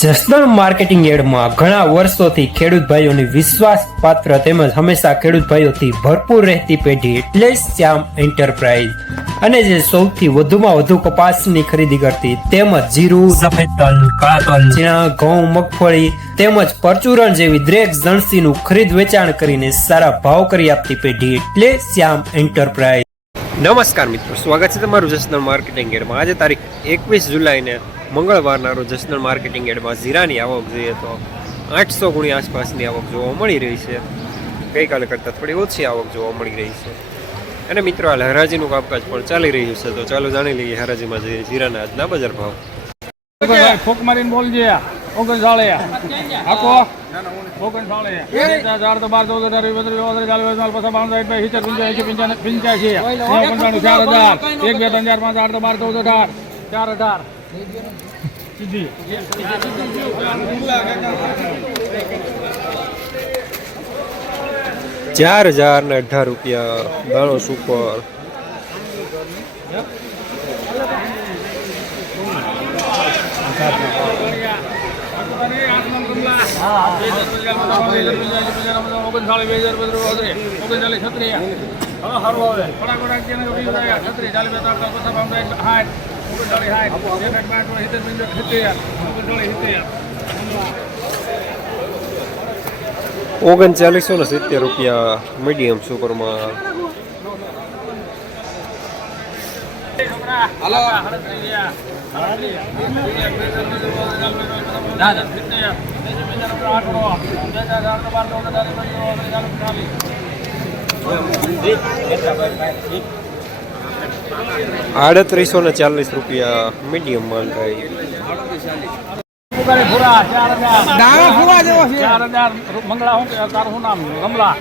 Jasdan marketing યાર્ડમાં ઘણા વર્ષોથી ખેડૂત ભાઈઓની વિશ્વાસપાત્ર તેમજ હંમેશા ખેડૂત ભાઈઓથી ભરપૂર રહેતી પેઢી એટલે શ્યામ એન્ટરપ્રાઇઝ અને જે સૌથી વધુમાં વધુ કપાસની ખરીદી કરતી તેમજ જીરું, સફેદ તલ, કાળા તલ, ચણા, ઘઉં, મગફળી તેમજ પરચુરણ જેવી દરેક જણસીનું ખરીદ વેચાણ કરીને સારા ભાવ કરી આપતી પેઢી એટલે શ્યામ એન્ટરપ્રાઇઝ। નમસ્કાર મિત્રો, સ્વાગત છે તમારું જસદણ માર્કેટિંગ યાર્ડમાં। આજે તારીખ 21 જુલાઈને મંગળવારના રોજ જસદણ માર્કેટિંગ યાર્ડમાં જીરાની આવક જોઈએ તો 800 ગુણી આસપાસની આવક જોવા મળી રહી છે। ગઈકાલે કરતાં થોડી ઓછી આવક જોવા મળી રહી છે અને મિત્રો હાલ હરાજીનું કામકાજ પણ ચાલી રહ્યું છે, તો ચાલો જાણી લઈએ હરાજીમાં જઈએ જીરાના આજના બજાર ભાવ। ફોક મારીને બોલજે ઓગણ સાળે આખો ઓગણ સાળે 4 તો 12 14 18 20 40 50 52 55 55 4000 1 2 3 4 5 8 12 14 18 4 સીધી 4018 રૂપિયા દાણો સુપર। ₹3970 મીડિયમ સુપરમાં। ₹3840 મીડિયમ માલ થાય। મંગળા હું તારું શું નામ રમલા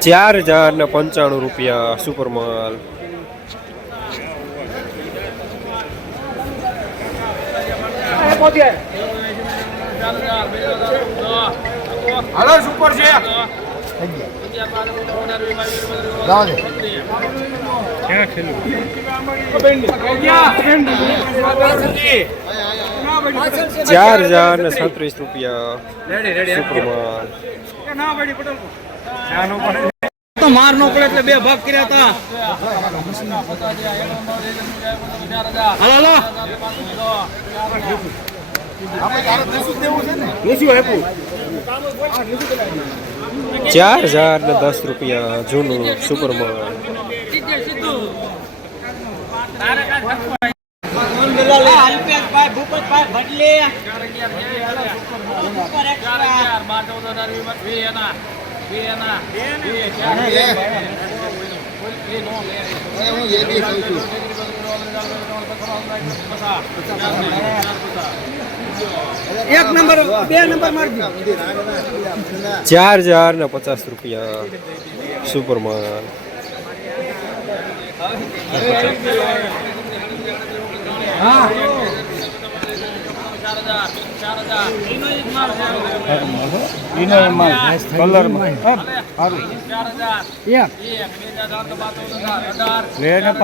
4095 રૂપિયા સુપર માલ। હાલો સુપર છે ₹4037 સુપર માલ। તો માર નો પડે એટલે બે ભાગ કર્યા હતા। હાલો 4010 રૂપિયા જૂનું સુપર માલ। એક નંબર બે નંબર મારજો। 4050 રૂપિયા સુપર માલ।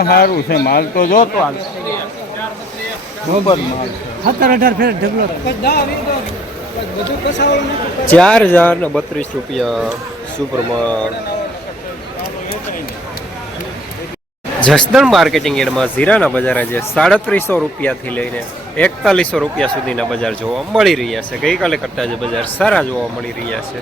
સારું છે માલ તો જોતો 4032 રૂપિયા સુપર માલ। જસદણ માર્કેટિંગ યાર્ડમાં જીરાના બજાર આજે 3700 રૂપિયાથી લઈને 4100 રૂપિયા સુધીના બજાર જોવા મળી રહ્યા છે। ગઈકાલે કરતાં જે બજાર સારા જોવા મળી રહ્યા છે।